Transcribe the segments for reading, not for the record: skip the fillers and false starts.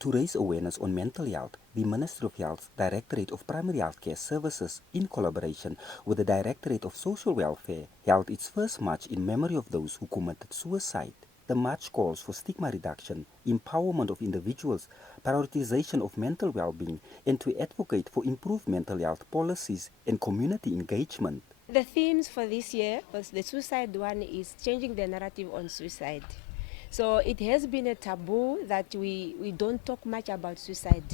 To raise awareness on mental health, the Ministry of Health's Directorate of Primary Healthcare Services, in collaboration with the Directorate of Social Welfare, held its first march in memory of those who committed suicide. The march calls for stigma reduction, empowerment of individuals, prioritization of mental well-being, and to advocate for improved mental health policies and community engagement. The themes for this year, was the suicide one, is changing the narrative on suicide. So it has been a taboo that we don't talk much about suicide.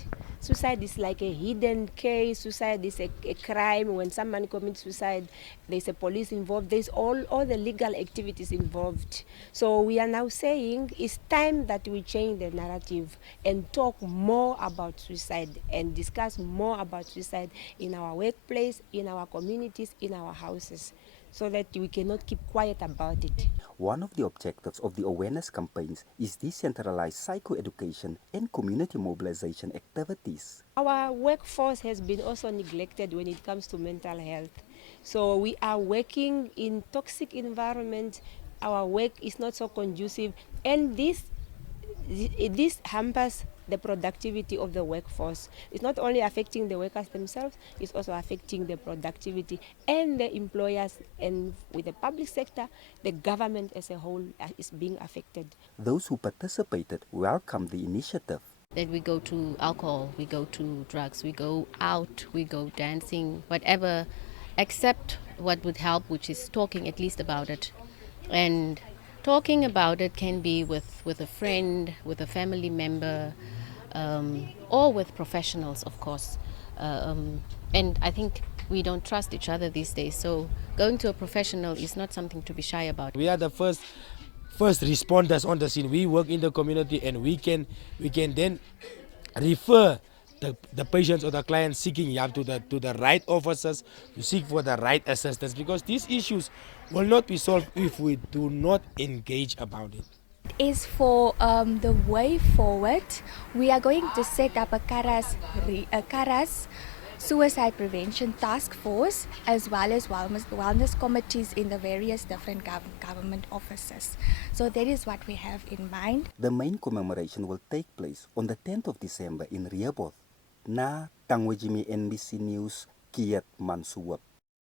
Suicide is like a hidden case. Suicide is a crime. When someone commits suicide, there's a police involved. There's all the legal activities involved. So we are now saying it's time that we change the narrative and talk more about suicide and discuss more about suicide in our workplace, in our communities, in our houses, so that we cannot keep quiet about it. One of the objectives of the awareness campaigns is decentralized psychoeducation and community mobilization activities. Our workforce has been also neglected when it comes to mental health. So we are working in toxic environments. Our work is not so conducive, and this hampers the productivity of the workforce. It's not only affecting the workers themselves, it's also affecting the productivity and the employers, and with the public sector, the government as a whole is being affected. Those who participated welcomed the initiative. That we go to alcohol, we go to drugs, we go out, we go dancing, whatever, except what would help, which is talking at least about it. And talking about it can be with a friend, with a family member, or with professionals, of course. And I think we don't trust each other these days, so going to a professional is not something to be shy about. We are the first responders on the scene. We work in the community, and we can then refer the patients or the clients seeking help to the right officers to seek for the right assistance, because these issues will not be solved if we do not engage about it. Is for the way forward, we are going to set up a Kharas suicide prevention task force, as well as wellness committees in the various different government offices. So that is what we have in mind. The main commemoration will take place on the 10th of December in Rehoboth. Na Tangwejimi NBC News, Kiat Mansuwap.